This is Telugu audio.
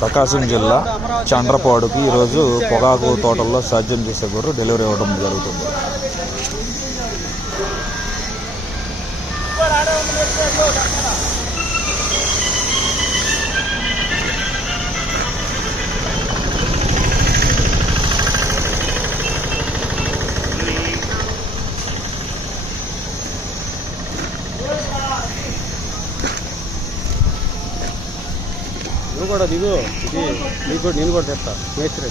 ప్రకాశం జిల్లా చండ్రపాడుకి ఈరోజు పొగాకు తోటల్లో సాధ్యం చేసే గొర్రె డెలివరీ ఇవ్వడం జరుగుతుంది. నువ్వు కూడా దిగు. ఇది నీకు నేను కూడా తెస్తా. మేస్త్రి.